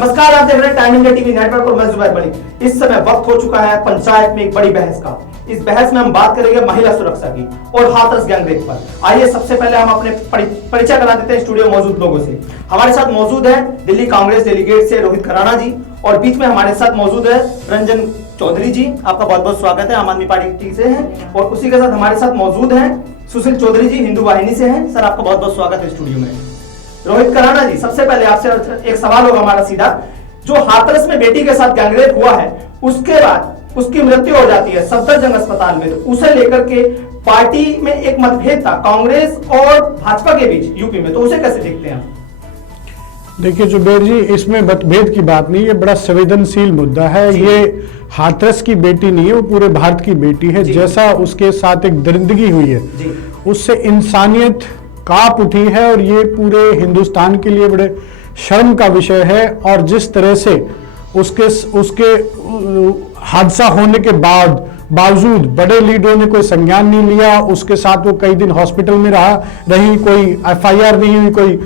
नमस्कार, आप देख रहे हैं टाइम इंडिया टीवी नेटवर्क और मैं जुबैर मलिक। इस समय वक्त हो चुका है पंचायत में एक बड़ी बहस का। इस बहस में हम बात करेंगे महिला सुरक्षा की और हाथरस गैंगरेप पर। आइए सबसे पहले हम अपने परिचय करा देते हैं स्टूडियो मौजूद लोगों से। हमारे साथ मौजूद है दिल्ली कांग्रेस डेलीगेट से रोहित खराना जी और बीच में हमारे साथ मौजूद है रंजन चौधरी जी। आपका बहुत बहुत स्वागत है, आम आदमी पार्टी से हैं। और उसी के साथ हमारे साथ मौजूद है सुशील चौधरी जी, हिंदू वाहिनी से हैं। सर आपका बहुत बहुत स्वागत है स्टूडियो में। रोहित खराना जी, सबसे पहले आपसे एक सवाल होगा हमारा सीधा। जो हाथरस में बेटी के साथ गैंगरेप हुआ है उसके बाद उसकी मृत्यु हो जाती है सफदरजंग अस्पताल में, तो उसे लेकर के पार्टी में एक मतभेद था कांग्रेस और भाजपा के बीच यूपी में, तो उसे कैसे देखते हैं? देखिए जुबैर जी, इसमें मतभेद की बात नहीं, ये बड़ा संवेदनशील मुद्दा है। ये हाथरस की बेटी नहीं है, वो पूरे भारत की बेटी है। जैसा उसके साथ एक दरिंदगी हुई है उससे इंसानियत कांप उठी है और ये पूरे हिंदुस्तान के लिए बड़े शर्म का विषय है। और जिस तरह से उसके हादसा होने के बावजूद बड़े लीडरों ने कोई संज्ञान नहीं लिया, उसके साथ वो कई दिन हॉस्पिटल में रही, कोई एफआईआर नहीं हुई, कोई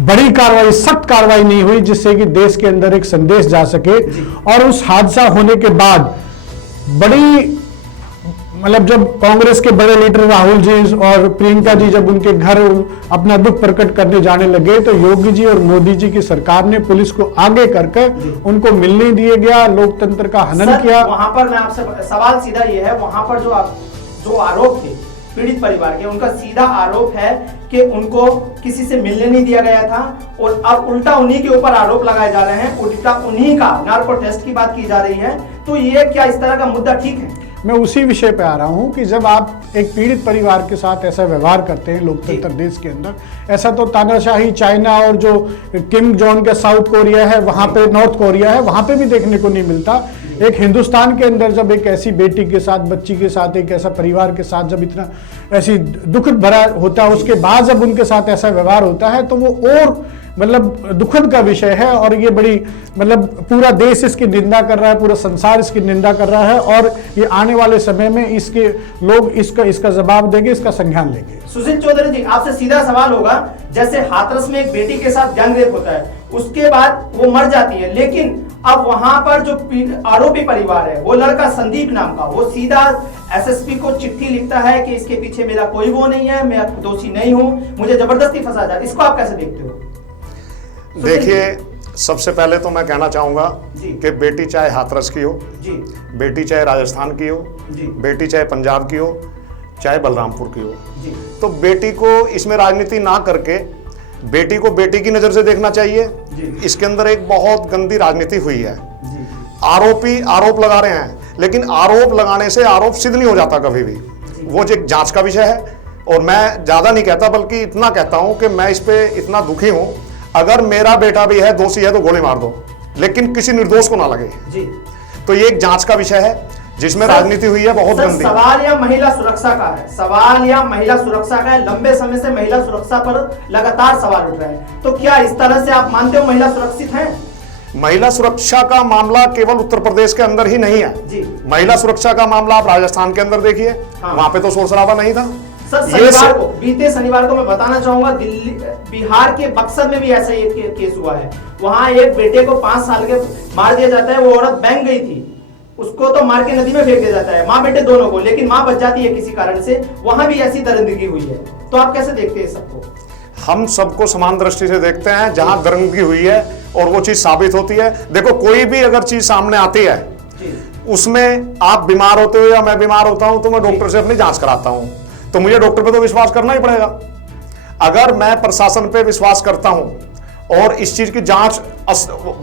बड़ी कार्रवाई, सख्त कार्रवाई नहीं हुई जिससे कि देश के अंदर एक संदेश जा सके। और उस हादसा होने के बाद बड़ी जब कांग्रेस के बड़े लीडर राहुल जी और प्रियंका जी जब उनके घर अपना दुख प्रकट करने जाने लगे तो योगी जी और मोदी जी की सरकार ने पुलिस को आगे करके उनको मिलने दिए गया, लोकतंत्र का हनन किया। वहां पर मैं आपसे सवाल सीधा ये है, वहां पर जो आरोप थे पीड़ित परिवार के, उनका सीधा आरोप है कि उनको किसी से मिलने नहीं दिया गया था और अब उल्टा उन्हीं के ऊपर आरोप लगाए जा रहे हैं, उल्टा उन्हीं का नार्को टेस्ट की बात की जा रही है। तो ये क्या इस तरह का मुद्दा ठीक है? मैं उसी विषय पे आ रहा हूं कि जब आप एक पीड़ित परिवार के साथ ऐसा व्यवहार करते हैं लोकतंत्र देश के अंदर, ऐसा तो तानाशाही चाइना और जो किम जोंग का साउथ कोरिया है, वहां पे नॉर्थ कोरिया है, वहां पे भी देखने को नहीं मिलता। एक हिंदुस्तान के अंदर जब एक ऐसी बेटी के साथ, बच्ची के साथ, एक ऐसा परिवार के साथ जब इतना ऐसी दुखद भरा होता है, उसके बाद जब उनके साथ ऐसा व्यवहार होता है तो वो और दुखद का विषय है। और ये बड़ी पूरा देश इसकी निंदा कर रहा है, पूरा संसार इसकी निंदा कर रहा है और ये आने वाले समय में इसके लोग इसका जवाब देंगे, इसका संज्ञान लेंगे। सुशील चौधरी जी, आपसे सीधा सवाल होगा, जैसे हाथरस में एक बेटी के साथ गैंगरेप होता है, उसके बाद वो मर जाती है, लेकिन अब वहां पर जो आरोपी परिवार है वो लड़का संदीप नाम का, वो सीधा एसएसपी को चिट्ठी लिखता है कि इसके पीछे मेरा कोई वो नहीं है, मैं दोषी नहीं हूं, मुझे जबरदस्ती फंसा जाए। इसको आप कैसे देखते हो? देखिए, सबसे पहले तो मैं कहना चाहूंगा कि बेटी चाहे हाथरस की हो, बेटी चाहे राजस्थान की हो, बेटी चाहे पंजाब की हो, चाहे बलरामपुर की हो, तो बेटी को इसमें राजनीति ना करके बेटी को बेटी की नजर से देखना चाहिए। इसके अंदर एक बहुत गंदी राजनीति हुई है। आरोपी आरोप लगा रहे हैं, लेकिन आरोप लगाने से आरोप सिद्ध नहीं हो जाता कभी भी। वो एक जांच का विषय है। और मैं ज्यादा नहीं कहता, बल्कि इतना कहता हूं कि मैं इस पे इतना दुखी हूं, अगर मेरा बेटा भी है, दोषी है, तो गोली मार दो, लेकिन किसी निर्दोष को ना लगे। तो ये एक जांच का विषय है जिसमें राजनीति हुई है बहुत गंदी। सवाल या महिला सुरक्षा का है, सवाल या महिला सुरक्षा का है। लंबे समय से महिला सुरक्षा पर लगातार सवाल उठ रहे हैं, तो क्या इस तरह से आप मानते हो महिला सुरक्षित है? महिला सुरक्षा का मामला केवल उत्तर प्रदेश के अंदर ही नहीं है। महिला सुरक्षा का मामला आप राजस्थान के अंदर देखिए, वहां पे तो शोर शराबा नहीं था। सर, बीते शनिवार को मैं बताना चाहूंगा, दिल्ली बिहार के बक्सर में भी ऐसा एक केस हुआ है। वहां एक बेटे को 5 साल के मार दिया जाता है, वो औरत बैंक गई थी, उसको तो मार के नदी में फेंक दिया जाता है, माँ बेटे दोनों को, लेकिन माँ बच जाती है किसी कारण से। वहां भी ऐसी दरिंदगी हुई है, तो आप कैसे देखते हैं सबको? हम सबको समान दृष्टि से देखते हैं। जहां दरिंदगी हुई है और वो चीज साबित होती है, देखो कोई भी अगर चीज सामने आती है उसमें आप बीमार होते हो या मैं बीमार होता हूं तो मैं डॉक्टर से अपनी जांच कराता हूं, तो मुझे डॉक्टर पे तो विश्वास करना ही पड़ेगा। अगर मैं प्रशासन पे विश्वास करता हूं और इस चीज की जांच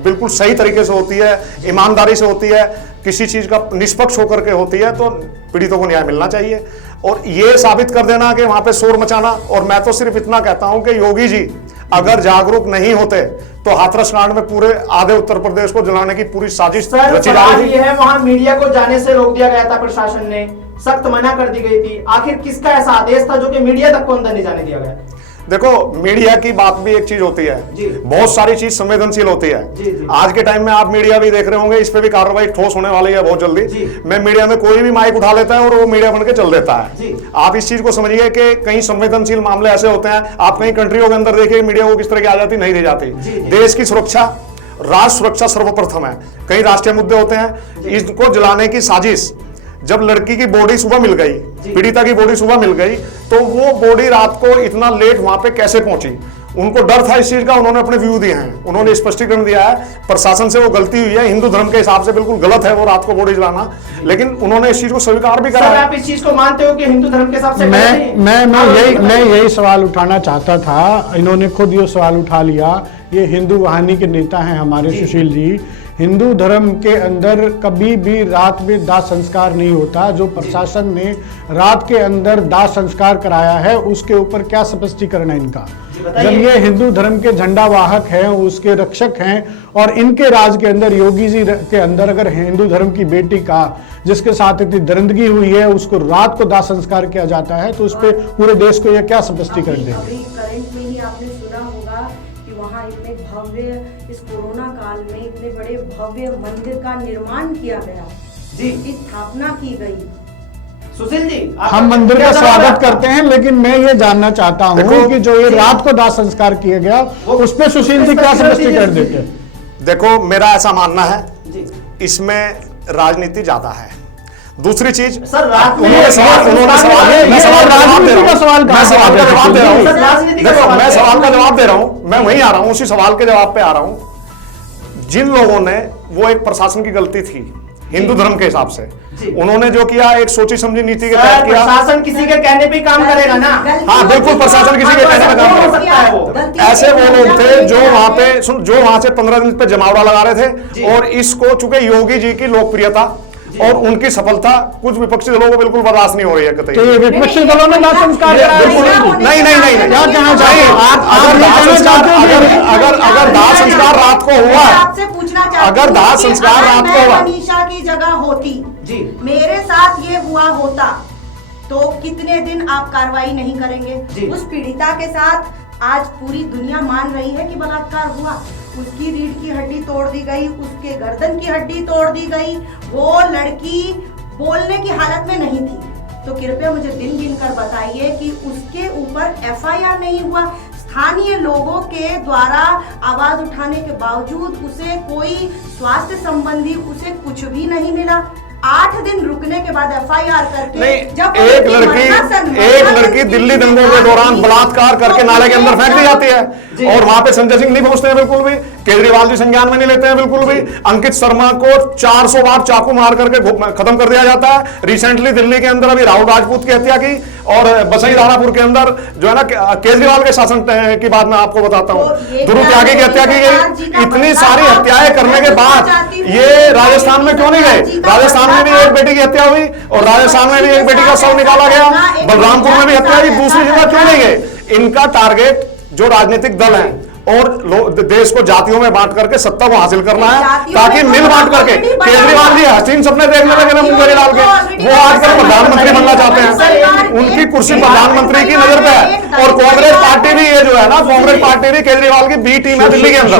बिल्कुल सही तरीके से होती है, ईमानदारी से होती है, किसी चीज का निष्पक्ष होकर के होती है, तो पीड़ितों को न्याय मिलना चाहिए। और ये साबित कर देना कि वहां पे शोर मचाना, और मैं तो सिर्फ इतना कहता हूं कि योगी जी अगर जागरूक नहीं होते तो हाथरस कांड में पूरे आधे उत्तर प्रदेश को जलाने की पूरी साजिश रची जा रही है। वहां मीडिया को जाने से रोक दिया गया था, प्रशासन ने सख्त मना कर दी गई थी। आखिर किसका ऐसा आदेश था जो कि मीडिया तक को अंदर नहीं जाने दिया गया? देखो, मीडिया की बात भी एक चीज होती है, बहुत सारी चीज संवेदनशील होती है। आज के टाइम में आप मीडिया भी देख रहे होंगे, इस पे भी कार्रवाई ठोस होने वाली है बहुत जल्दी। मैं मीडिया में कोई भी माइक उठा लेता है और वो मीडिया बन के चल देता है। आप इस चीज को समझिए कि कई संवेदनशील मामले ऐसे होते हैं, आप कई कंट्रियों के अंदर देखिए मीडिया को किस तरह की आजादी नहीं दी जाती। देश की सुरक्षा राष्ट्र सुरक्षा सर्वप्रथम है। कई राष्ट्रीय मुद्दे होते हैं, इसको जलाने की साजिश, जब लड़की की बॉडी सुबह मिल गई, पीड़िता की बॉडी सुबह मिल गई, तो वो बॉडी रात को इतना लेट वहां पे कैसे पहुंची? उनको डर था इस चीज का, उन्होंने अपने व्यू दिए हैं, उन्होंने स्पष्टीकरण दिया है। प्रशासन से वो गलती हुई है, हिंदू धर्म के हिसाब से बिल्कुल गलत है वो रात को बॉडी जलाना, लेकिन उन्होंने इस चीज को स्वीकार भी करा। आप इस चीज को मानते हो कि हिंदू धर्म के हिसाब से? मैं यही सवाल उठाना चाहता था, इन्होंने खुद ये सवाल उठा लिया। ये हिंदू वाहिनी के नेता हैं हमारे सुशील जी। हिंदू धर्म के अंदर कभी भी रात में दाह संस्कार नहीं होता। जो प्रशासन ने रात के अंदर दाह संस्कार कराया है उसके ऊपर क्या स्पष्टीकरण है इनका? जब ये हिंदू धर्म के झंडा वाहक हैं, उसके रक्षक हैं, और इनके राज के अंदर, योगी जी के अंदर, अगर हिंदू धर्म की बेटी का जिसके साथ इतनी दरिंदगी हुई है उसको रात को दाह संस्कार किया जाता है, तो उस पर पूरे देश को यह क्या स्पष्टीकरण देंगे? करंट में ही आपने सुना होगा कि वहाँ इतने भव्य, इस कोरोना काल में इतने बड़े भव्य मंदिर का निर्माण किया गया जी, स्थापना की गई। सुशील जी, हम मंदिर का स्वागत करते हैं, लेकिन मैं ये जानना चाहता हूँ कि जो ये रात को दाह संस्कार किया गया उस पर सुशील जी क्या स्पष्टीकरण देते हैं? देखो, मेरा ऐसा मानना है इसमें राजनीति ज्यादा है। दूसरी चीज, सर, उन्होंने सवाल का जवाब दे रहा हूं, मैं वहीं आ रहा हूं, उसी सवाल के जवाब पे आ रहा हूं। जिन लोगों ने, वो एक प्रशासन की गलती थी हिंदू धर्म के हिसाब से, उन्होंने जो किया एक सोची समझी नीति के तहत किया। प्रशासन किसी के कहने पे काम करेगा ना? हाँ बिल्कुल, प्रशासन किसी के कहने पे काम हो सकता है वो। ऐसे वो लोग थे जो वहां पे, जो वहां से 15 दिन पे जमावड़ा लगा रहे थे, और इसको चूंकि योगी जी की लोकप्रियता और उनकी सफलता कुछ विपक्षी दलों को बिल्कुल बर्दाश्त नहीं हो रही है। तो ये विपक्षी दलों ने दाह संस्कार कराया? नहीं, क्या कहना चाहिए? अगर दाह संस्कार रात को हुआ, आपसे पूछना चाहती हूं, अगर दाह संस्कार रात को हुआ, मनीषा की जगह होती जी, मेरे साथ ये हुआ होता, तो कितने दिन आप कार्रवाई नहीं करेंगे? उस पीड़िता के साथ आज पूरी दुनिया मान रही है कि बलात्कार हुआ, उसकी रीढ़ की हड्डी तोड़ दी गई, उसके गर्दन की हड्डी तोड़ दी गई, वो लड़की बोलने की हालत में नहीं थी, तो कृपया मुझे दिन गिनकर बताइए कि उसके ऊपर एफआईआर नहीं हुआ। स्थानीय लोगों के द्वारा आवाज उठाने के बावजूद उसे कोई स्वास्थ्य संबंधी उसे कुछ भी नहीं मिला। 8 दिन रुकने के बाद एफआईआर करके जब एक लड़की दिल्ली दंगों के दौरान बलात्कार करके नाले के अंदर फेंक दी जाती है, और वहां पे संजय सिंह नहीं पहुंचते हैं बिल्कुल भी, केजरीवाल जी संज्ञान में नहीं लेते हैं बिल्कुल भी। अंकित शर्मा को 400 बार चाकू मार करके खत्म कर दिया जाता है। रिसेंटली दिल्ली के अंदर अभी राहुल राजपूत की हत्या की, और बसई राणापुर के अंदर जो है ना केजरीवाल के शासन की बात मैं आपको बताता हूँ, ध्रुव त्यागी की हत्या की गई। इतनी सारी हत्याएं करने के बाद ये राजस्थान में क्यों नहीं गए? राजस्थान में भी एक बेटी की हत्या हुई, और राजस्थान में भी एक बेटी का शव निकाला गया, बलरामपुर में भी हत्या हुई, दूसरी जगह क्यों नहीं गए? इनका टारगेट जो राजनीतिक दल है और देश को जातियों में बांट करके सत्ता को हासिल करना है, ताकि मिल बांट करके केजरीवाल जी हसीन सपने देखने लगे ना मुंह डाल के, वो आजकल प्रधानमंत्री बनना चाहते हैं, उनकी कुर्सी प्रधानमंत्री की नजर पे है। और कांग्रेस पार्टी भी, ये जो है ना, कांग्रेस पार्टी भी केजरीवाल की बी टीम है दिल्ली के अंदर,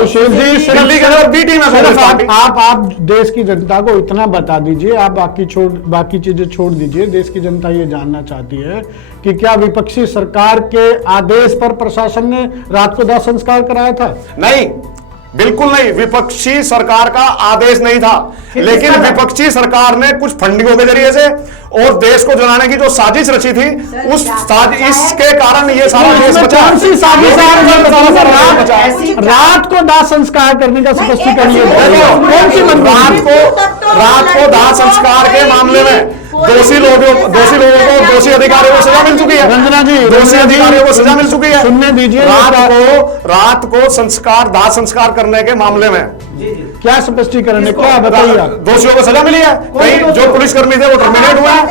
दिल्ली के अंदर बी टीम है कांग्रेस पार्टी। आप देश की जनता को इतना बता दीजिए, आप बाकी चीजें छोड़ दीजिए। देश की जनता ये जानना चाहती है कि क्या विपक्षी सरकार के आदेश पर प्रशासन ने रात को दाह संस्कार कराया था? नहीं, बिल्कुल नहीं, विपक्षी सरकार का आदेश नहीं था, लेकिन विपक्षी सरकार ने कुछ फंडिंगों के जरिए से और देश को जलाने की जो साजिश रची थी, उस साजिश के कारण ये सारा देश बचा। रात को दाह संस्कार करने का स्पष्टीकरण रात को दाह संस्कार के मामले में दोषी लोगों को, दोषी अधिकारियों को सजा मिल चुकी है। रंजना जी, दोषी अधिकारियों को सजा मिल चुकी है। सुनने दीजिए, रात को संस्कार, दाह संस्कार करने के मामले में क्या स्पष्टीकरण है, क्या बताइए? दोषियों को सजा मिली है, कई जो पुलिसकर्मी थे वो टर्मिनेट हुए हैं।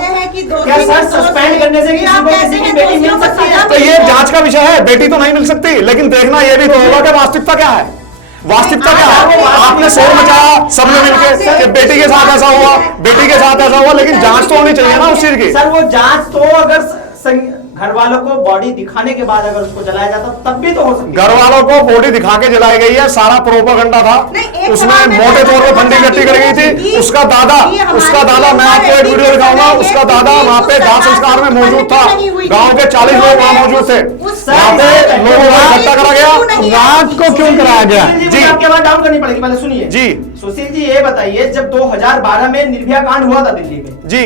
सस्पेंड करने से किसी को किसी की बेटी मिल सकती है? तो ये जांच का विषय है, बेटी तो नहीं मिल सकती, लेकिन देखना ये भी तो होगा कि वास्तविकता क्या है। वास्तविकता क्या है? आपने शोर मचाया सबने मिलकर कि बेटी के साथ ऐसा हुआ, बेटी के साथ ऐसा हुआ, लेकिन जांच तो होनी चाहिए ना उस चीज की। सर वो जांच तो अगर घर वालों को बॉडी दिखाने के बाद अगर उसको जलाया जाता तब भी तो हो सकती है। घर वालों को बॉडी दिखा के जलाई गई है, सारा प्रोपेगेंडा था। उसमें मोटे तौर पे फंडिंग इकट्ठी कर गई थी। उसका दादा मैं आपको एक वीडियो दिखाऊंगा, उसका दादा वहां पे दाह संस्कार में मौजूद था। गांव के 40 लोग वहां मौजूद थे। वहां पे लोगों को इकट्ठा करा गया। रात को क्यों कराया गया? जी आपकी आवाज डाउन करनी पड़ेगी, पहले सुनिए जी। सुशील जी ये बताइए, जब 2012 में निर्भया कांड हुआ था दिल्ली में, जी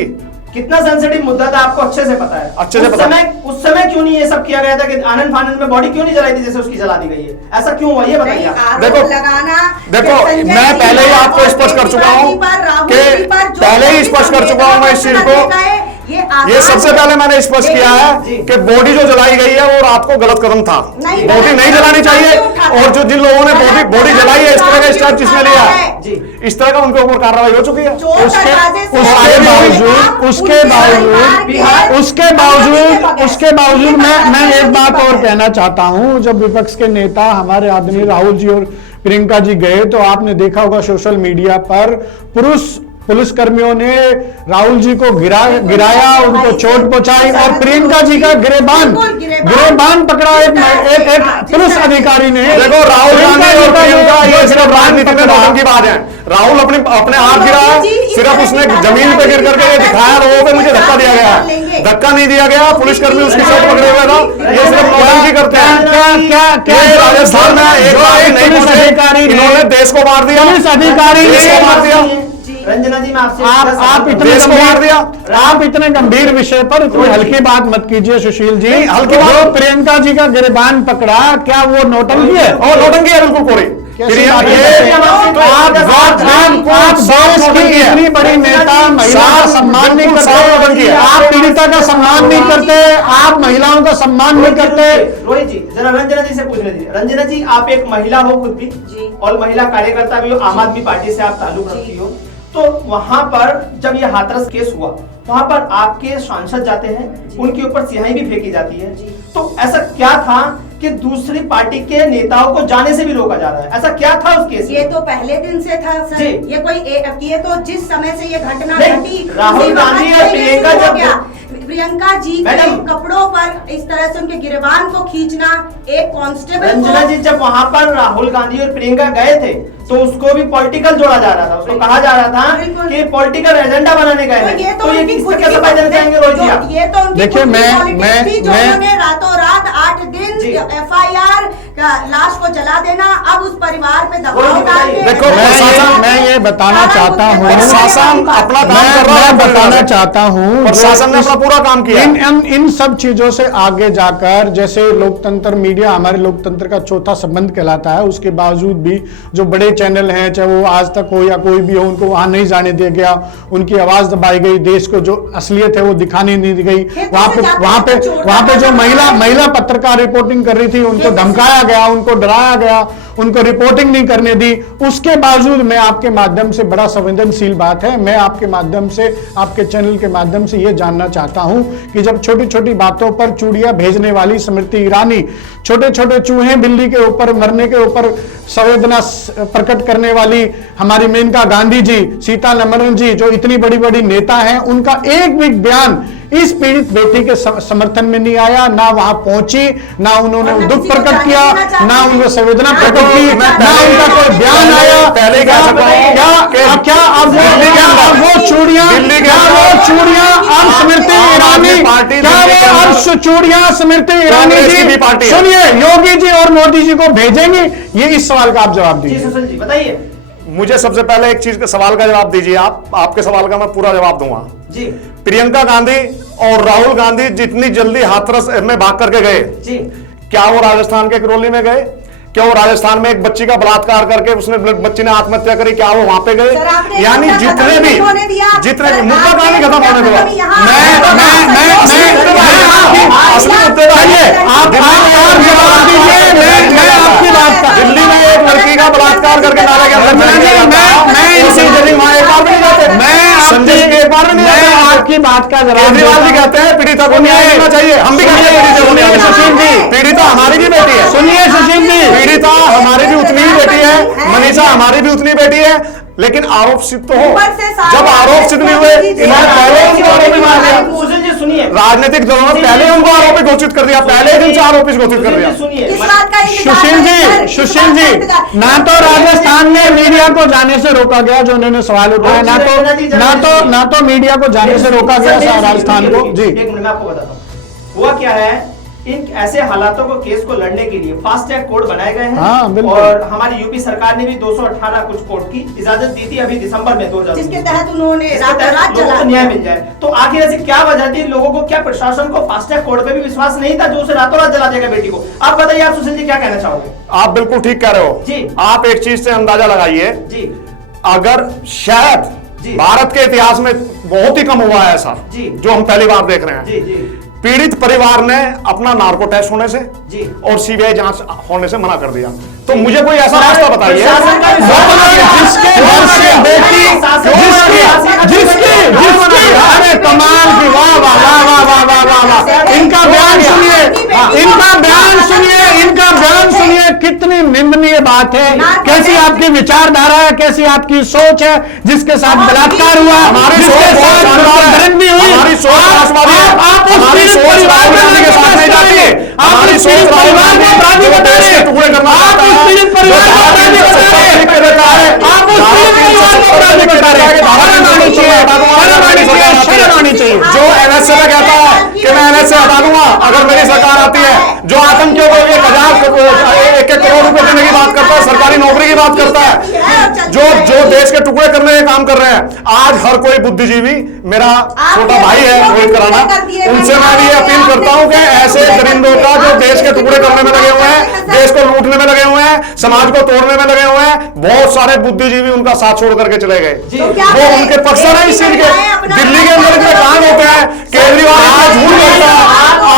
कितना सेंसिटिव मुद्दा था आपको अच्छे से पता है। अच्छे से पता है। उस समय क्यों नहीं ये सब किया गया था कि आनंद फानंद में बॉडी क्यों नहीं जलाई थी जैसे उसकी जला दी गई है? ऐसा क्यों हुआ ये बताइए आप। देखो मैं पहले ही आपको स्पष्ट कर चुका हूँ कि पहले ही स्पष्ट कर चुका हूँ मैं इस चीज को। ये सबसे पहले मैंने स्पष्ट किया है कि बॉडी जो जलाई गई है वो रात को गलत कदम था। बॉडी नहीं जलानी चाहिए। और जो जिन लोगों ने बॉडी जलाई है, इस तरह का स्टेप जिसने लिया है, इस तरह का उनके ऊपर कार्रवाई हो चुकी है। उसके बावजूद मैं एक बात और कहना चाहता हूं। जब विपक्ष के नेता हमारे आदरणीय राहुल जी और प्रियंका जी गए तो आपने देखा होगा सोशल मीडिया पर पुलिस कर्मियों ने राहुल जी को गिराया, उनको चोट पहुंचाई और प्रियंका जी का गिरेबान पकड़ा एक पुलिस अधिकारी ने। देखो राहुल गांधी और प्रियंका ये सिर्फ राजनीति में नौटंकी की बात है। राहुल अपने हाथ गिरा, सिर्फ उसने जमीन पे गिर करके ये दिखाया लोगों पे मुझे धक्का दिया गया। धक्का नहीं दिया गया, पुलिसकर्मी उसकी शर्ट पकड़े हुए था। ये सिर्फ नौटंकी करते हैं। क्या राजस्थान में एक बार नहीं पहुंचे, इन्होंने देश को मार दिया। पुलिस अधिकारी देश को मार दिया। रंजना जी मैं आपसे आप इतने गंभीर विषय पर इतनी हल्की बात मत कीजिए सुशील जी। हल्की बात। प्रियंका जी का गिरबान पकड़ा, क्या वो नौटंकी है? और नौटंकी है बिल्कुल कोरी। इतनी बड़ी नेता महिला का सम्मान नहीं करते, आप पीड़िता का सम्मान नहीं करते, आप महिलाओं का सम्मान नहीं करते। रोहित जी जरा रंजना जी से पूछने दीजिए। रंजना जी आप एक महिला हो खुद भी और महिला कार्यकर्ता भी हो, आम आदमी पार्टी से आप ताल्लुक रखती हो, तो वहां पर जब ये हाथरस केस हुआ वहां पर आपके सांसद जाते हैं, उनके ऊपर सियाही भी फेंकी जाती है, तो ऐसा क्या था कि दूसरी पार्टी के नेताओं को जाने से भी रोका जा रहा है? ऐसा क्या था उस केस में? ये तो पहले दिन से था सर। ये तो जिस समय से ये घटना घटी, राहुल गांधी और प्रियंका जब प्रियंका जी के कपड़ों पर इस तरह से उनके गिरबान को खींचना, एक कांस्टेबल रंजना जी जब वहां पर राहुल गांधी और प्रियंका गए थे तो उसको भी पॉलिटिकल जोड़ा जा रहा था, उसको कहा जा रहा था कि पॉलिटिकल एजेंडा बनाने गए हैं। तो ये किस तरह से बदल जाएंगे रोहित जी आप? ये तो देखिए मैं रातों रात 8 दिन FIR लाश को जला देना, अब उस परिवार पे दबाव डालके। देखो मैं ये बताना चाहता हूँ, प्रशासन अपना काम कर रहा है, बताना चाहता हूँ प्रशासन ने अपना पूरा काम किया। इन सब चीजों से आगे जाकर जैसे लोकतंत्र मीडिया हमारे लोकतंत्र का चौथा संबंध कहलाता है, उसके बावजूद भी जो बड़े चैनल हैं, चाहे वो आज तक हो या कोई भी हो, उनको वहां नहीं जाने दिया गया, उनकी आवाज दबाई गई, देश को जो असलियत है वो दिखाने नहीं दी गई। वहां पे जो महिला पत्रकार रिपोर्टिंग कर रही थी उनको धमकाया गया, उनको डराया गया, उनको रिपोर्टिंग नहीं करने दी। उसके बावजूद मैं आपके माध्यम से, बड़ा संवेदनशील बात है, मैं आपके माध्यम से, आपके चैनल के माध्यम से यह जानना चाहता हूं कि जब छोटी छोटी बातों पर चूड़ियां भेजने वाली स्मृति ईरानी, छोटे छोटे चूहे बिल्ली के ऊपर मरने के ऊपर संवेदना प्रकट करने वाली हमारी मेनका गांधी जी, सीता रमण जी, जो इतनी बड़ी बड़ी नेता हैं, उनका एक भी बयान इस पीड़ित बेटी के समर्थन में नहीं आया, ना वहां पहुंची, ना उन्होंने दुख प्रकट किया, ना उनको संवेदना प्रकट की, ना उनका कोई बयान आया। पहले क्या वो चूड़ियां अब स्मृति ईरानी, चूड़ियां स्मृति ईरानी जी, सुनिए, योगी जी और मोदी जी को भेजेंगे? ये इस सवाल का आप जवाब दीजिए। सुशील जी बताइए। मुझे सबसे पहले एक चीज का सवाल का जवाब दीजिए आप। आपके सवाल का मैं पूरा जवाब दूंगा जी। प्रियंका गांधी और राहुल गांधी जितनी जल्दी हाथरस में भाग करके गए जी, क्या वो राजस्थान के करौली में गए? क्या वो राजस्थान में एक बच्ची का बलात्कार करके उसने बच्ची ने आत्महत्या करी, क्या वो वहां पे गए? यानी जितने भी मुद्दा कहां नहीं खत्म होने देगा। दिल्ली में एक लड़की का बलात्कार करके नारे के संजय सिंह एक बार में आपकी बात का जवाब केजरीवाल भी कहते हैं पीड़िता को न्याय देना चाहिए, हम भी कहते हैं पीड़िता को न्याय देना चाहिए। पीड़िता हमारी भी बेटी है। सुनिए सुशील जी, पीड़िता हमारी भी उतनी ही बेटी है, मनीषा हमारी भी उतनी बेटी है, लेकिन आरोप सिद्ध तो हो। जब आरोप सिद्ध नहीं हुए, इन्होंने पहले उनको आरोपी मान दिया। सुशील जी सुनिए, राजनीतिक दलों ने पहले उनको आरोपी घोषित कर दिया, पहले दिन से आरोपी घोषित कर दिया। किस बात का सुशील जी, ना तो राजस्थान में मीडिया को जाने से रोका गया जो उन्होंने सवाल उठाया, ना तो मीडिया को जाने से रोका गया राजस्थान को। जी, एक मिनट में आपको बताता हूँ हुआ क्या है। इन ऐसे हालातों को, केस को लड़ने के लिए फास्ट ट्रैक कोर्ट बनाए गए हैं। हाँ, बिल्कुल। और हमारी यूपी सरकार ने भी 218 कुछ कोर्ट की इजाजत दी थी अभी दिसंबर में 2000, जिसके तहत उन्होंने लोगों को न्याय मिल जाए। तो आखिर ऐसी क्या वजह थी? लोगों को क्या, प्रशासन को फास्ट ट्रैक कोर्ट पे भी विश्वास नहीं था जो उसे रातों रात जला देगा बेटी को? आप बताइए, आप सुशील जी क्या कहना चाहोगे? आप बिल्कुल ठीक कह रहे हो जी। आप एक चीज से अंदाजा लगाइए जी, अगर शायद जी। भारत के इतिहास में बहुत ही कम हुआ है ऐसा, जी। जो हम पहली बार देख रहे हैं। जी, जी, पीड़ित परिवार ने अपना नार्को टेस्ट होने से जी। और सीबीआई जांच होने से मना कर दिया। तो मुझे कोई ऐसा रास्ता बताइए प्रशासन का जिसके घर से बेटी, अरे कमाल की, वाह वाह वाह वाह वाह वाह वाह वाह। इनका बयान सुनिए, इनका बयान सुनिए, इनका बयान सुनिए, कितनी निंदनीय बात है। कैसी आपकी विचारधारा है, कैसी आपकी सोच है, जिसके साथ बलात्कार हुआ, हमारी जिसके सोच बहुत साथ शानदार है। धुरंधरी हुई, हमारी सोच राष्ट्रवादी है। आप हमारी सोच राहुल गांधी के साथ नहीं जाती है। हमारी सोच राहुल गांधी को अपराधी बता रहे हैं, टुकड़े करना चाहता है, पीड़ित परिवार को अपराधी बता रहे हैं, लिख के देता है, आप उस पीड़ित परिवार को अपराधी बता रहे हैं। शर्म आनी चाहिए, शर्म आनी चाहिए। जो एनएसए में कहता है कि मैं एनएसए हटा दूंगा अगर मेरी सरकार आती है, जो आतंकियों को 1 करोड़ रुपए देने की बात करता है, सरकारी नौकरी की बात करता है, जो देश के टुकड़े करने के काम कर रहे हैं। आज हर कोई बुद्धिजीवी, मेरा छोटा भाई है रोहित कराना, उनसे मैं भी अपील करता हूं कि ऐसे दरिंदों का जो देश के टुकड़े करने में लगे हुए हैं, देश को लूटने में लगे हुए हैं, समाज को तोड़ने में लगे हुए हैं, बहुत सारे बुद्धिजीवी उनका साथ छोड़ करके चले गए। वो उनके पक्ष में इस चीज के। दिल्ली के अंदर इतने कांड होते हैं, केजरीवाल झूठ बोलता है,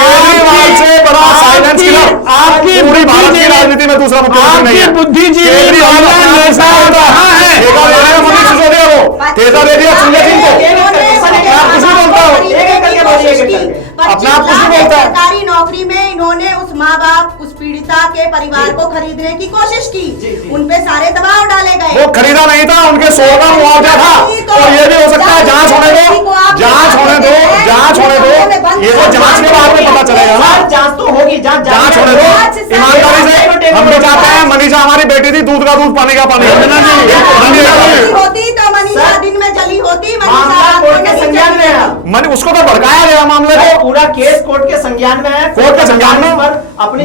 केजरीवाल से बड़ा साइलेंस किलर आपकी पूरी भारत की राजनीति में दूसरा मुख्यमंत्री नहीं है। बुद्धिजीवी केजरीवाल कहां है? ठेका ले रहे हैं मनीष सिसोदिया को, ठेका दे दिया संजय सिंह को। आप कुछ नहीं बोलता हो, अपना आप कुछ नहीं बोलता। सरकारी नौकरी में इन्होंने उस माँ बाप, उस पीड़िता के परिवार को खरीदने की कोशिश की, उन पे सारे दबाव डाले गए। वो खरीदा नहीं था, उनके 100 का मुआवजा था। और ये भी हो सकता है जांच होने दो, जांच होने दो, जांच होने दो, ये तो जांच के बाद में पता चलेगा ना। जांच तो होगी, जांच होने दो ईमानदारी से। हम भी चाहते हैं, मनीषा हमारी बेटी थी, दूध का दूध, पानी का पानी। होती तो मनीषा दिन में जली होती, मामला कोर्ट के संज्ञान में है। मैंने उसको तो भड़काया गया मामले को, पूरा केस कोर्ट के संज्ञान में है। कोर्ट के संज्ञान में पर अपनी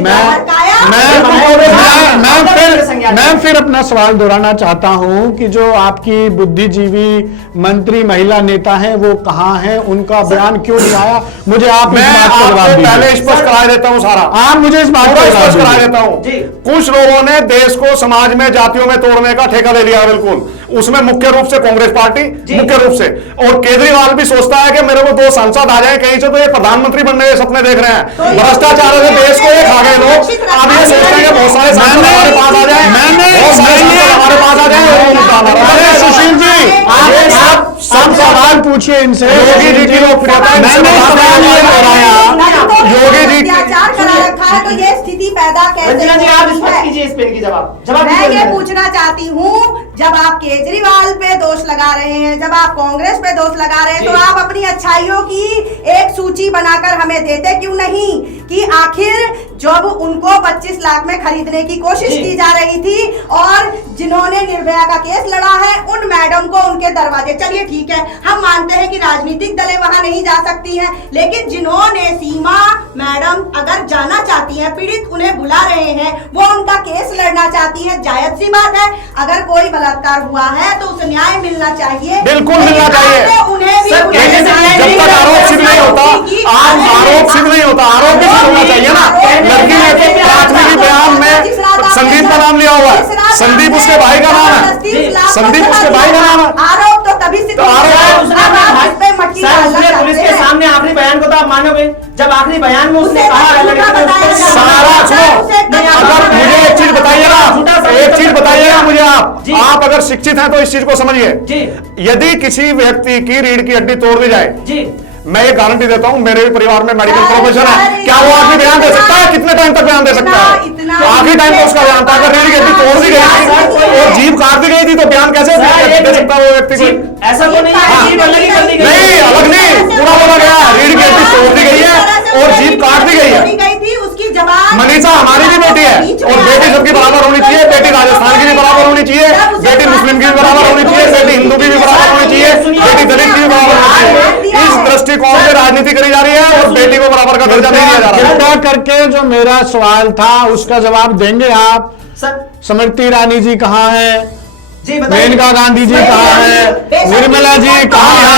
मैं फिर अपना सवाल दोहराना चाहता हूं कि जो आपकी बुद्धिजीवी मंत्री महिला नेता हैं वो कहां हैं, उनका बयान क्यों नहीं आया? मुझे आप इस बात का जवाब दीजिए। पहले स्पष्ट करा देता हूं सारा, आप मुझे इस बात का स्पष्ट करा जवाब देता हूं। जी। कुछ लोगों ने देश को समाज में जातियों में तोड़ने का ठेका ले लिया, बिल्कुल। उसमें मुख्य रूप से कांग्रेस पार्टी, मुख्य रूप से। और केजरीवाल भी सोचता है कि मेरे को 2 सांसद आ जाए कहीं से, तो ये प्रधानमंत्री बनने के सपने देख रहे हैं। भ्रष्टाचार से देश को ये खा गए लोग। अब ये सोच रहे हैं कि बहुत सारे सांसद हमारे पास आ जाए, बहुत सारे सांसद हमारे पास आ जाए और वो मुद्दा हमारा। अरे सुशील जी, आप सब सवाल पूछिए इनसे। योगी जी की लोकप्रियता योगी जी अत्याचार करा रखा है, तो ये स्थिति पैदा कैसे? जी आप स्पष्ट कीजिए इस पे, इनकी जवाब मैं ये पूछना चाहती हूँ, जब आप केजरीवाल पे दोष लगा रहे हैं, जब आप कांग्रेस पे दोष लगा रहे हैं, तो आप अपनी अच्छाइयों की एक सूची बनाकर हमें देते क्यों नहीं? कि आखिर जब उनको 25 लाख में खरीदने की कोशिश की जा रही थी और जिन्होंने निर्भया का केस लड़ा है, उन मैडम को उनके दरवाजे, चलिए ठीक है, हम मानते हैं कि राजनीतिक दलें वहां नहीं जा सकती हैं, लेकिन जिन्होंने सीमा मैडम अगर जाना चाहती हैं, पीड़ित उन्हें बुला रहे हैं, वो उनका केस लड़ना चाहती है, जायज सी बात है। अगर कोई बलात्कार हुआ है तो उसे न्याय मिलना चाहिए, बिल्कुल मिलना चाहिए। उन्हें भी जब तक आरोप सिद्ध नहीं होता, आरोप सिद्ध नहीं होता, आरोप भी सिद्ध होना चाहिए ना। लड़की ने तो प्राथमिक बयान में संदीप का नाम लिया हुआ है, संदीप उसके भाई का नाम है, संदीप उसके भाई का नाम है। आरोप तो तभी सिद्ध पुलिस के सामने आखिरी बयान को तो आप मानोगे, जब आखिरी बयान में उसने कहा सारा सुनो। अगर मुझे एक चीज बताइएगा, एक चीज बताइएगा मुझे, आप अगर शिक्षित हैं तो इस चीज को समझिए। यदि किसी व्यक्ति की रीढ़ की हड्डी तोड़ दी जाए जी, मैं ये गारंटी देता हूं, मेरे भी परिवार में मेडिकल प्रोफेशन है, क्या वो आदमी बयान दे सकता है? कितने टाइम तक बयान दे सकता है? आखिरी टाइम पे उसका बयान था, अगर रीढ़ की हड्डी तोड़ दी गई थी और जीभ काट दी गई थी तो बयान कैसे दे सकता वो व्यक्ति को? ऐसा तो नहीं है, जीभ अलग ही कर दी गई। नहीं, अलग नहीं, पूरा बोला गया रीढ़ की हड्डी तोड़ दी गई है और जीभ काट दी गई है। उसकी जवाब मनीषा हमारी भी बेटी है और बेटी सबकी बराबर होनी चाहिए, बेटी राजस्थान की भी बराबर होनी चाहिए, बेटी मुस्लिम की भी बराबर होनी चाहिए, बेटी हिंदू की भी बराबर होनी चाहिए, बेटी दलित की भी बराबर होनी चाहिए। इस दृष्टिकोण से राजनीति करी जा रही है और बेटी को बराबर का दर्जा नहीं दिया जा रहा है। कृपया करके जो मेरा सवाल था उसका जवाब देंगे आप? सर स्मृति ईरानी जी कहाँ है? जी बताइए। मेनका गांधी जी कहाँ है? निर्मला जी कहाँ है?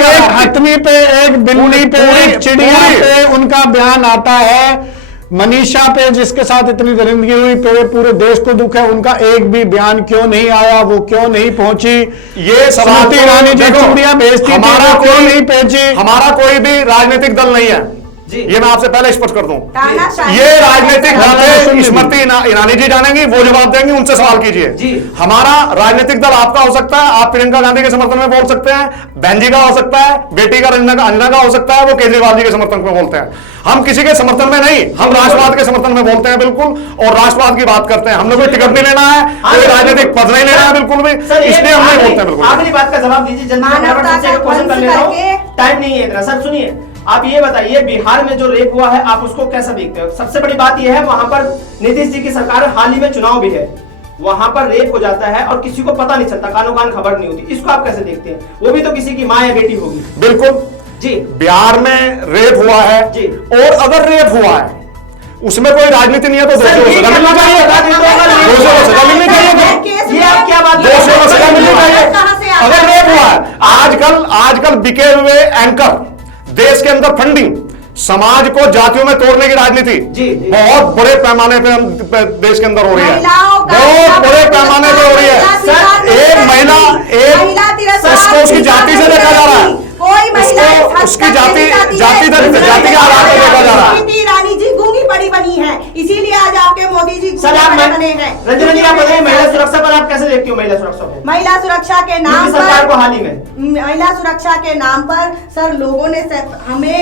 एक हथनी पे, एक बिल्ली पे, एक चिड़िया पे उनका बयान आता है। मनीषा पे जिसके साथ इतनी दरिंदगी हुई, पूरे देश को दुख है, उनका एक भी बयान क्यों नहीं आया? वो क्यों नहीं पहुंची? ये स्मृति ईरानी जी चूड़ियां भेजती, हमारा क्यों कोई नहीं पहुंची? हमारा कोई भी राजनीतिक दल नहीं है, ये मैं आपसे पहले स्पष्ट कर दूं। तानाशाही ये राजनीतिक दल है, सुन स्मृति ईरानी जी जानेंगी, वो जवाब देंगी, उनसे सवाल कीजिए। हमारा राजनीतिक दल आपका हो सकता है, आप प्रियंका गांधी के समर्थन में बोल सकते हैं, बहन जी का हो सकता है, बेटी का अंजना का हो सकता है, वो केजरीवाल जी के समर्थन में बोलते हैं। हम किसी के समर्थन में नहीं, हम राष्ट्रवाद के समर्थन में बोलते हैं बिल्कुल, और राष्ट्रवाद की बात करते हैं। हमने कोई टिकट नहीं लेना है, कोई राजनीतिक पद नहीं लेना है बिल्कुल भी, इसलिए हम नहीं बोलते हैं बिल्कुल। आखिरी बात का जवाब दीजिए, टाइम नहीं है इतना। सर सुनिए, आप ये बताइए, बिहार में जो रेप हुआ है आप उसको कैसा देखते हो? सबसे बड़ी बात यह है, वहां पर नीतीश जी की सरकार, हाल ही में चुनाव भी है, वहां पर रेप हो जाता है और किसी को पता नहीं चलता, कानो कान खबर नहीं होती। इसको आप कैसे देखते हैं? वो भी तो किसी की माँ या बेटी होगी। बिल्कुल जी, बिहार में रेप हुआ है जी, और अगर रेप हुआ है उसमें कोई राजनीति नहीं है तो दोषियों को सजा मिलनी चाहिए, दोषियों को सजा मिलनी चाहिए। ये आप क्या बात, दोषियों को सजा मिलनी चाहिए अगर रेप हुआ है। आजकल बिके हुए एंकर, देश के अंदर फंडिंग, समाज को जातियों में तोड़ने की राजनीति बहुत बड़े पैमाने पे देश के अंदर हो रही है, बहुत बड़े पैमाने पे हो रही है। एक महिला, उसको उसकी जाति से देखा जा रहा है, उसकी जाति के आधार पर देखा जा रहा है। रानी जी गूंगी पड़ी बनी है, इसीलिए आज आपके मोदी जी बने हैं। रंजना जी आप बताइए, महिला सुरक्षा पर आप कैसे देखती हो? महिला सुरक्षा को, महिला सुरक्षा के नाम पर, सरकार को हाल ही में महिला सुरक्षा के नाम पर सर लोगों ने हमें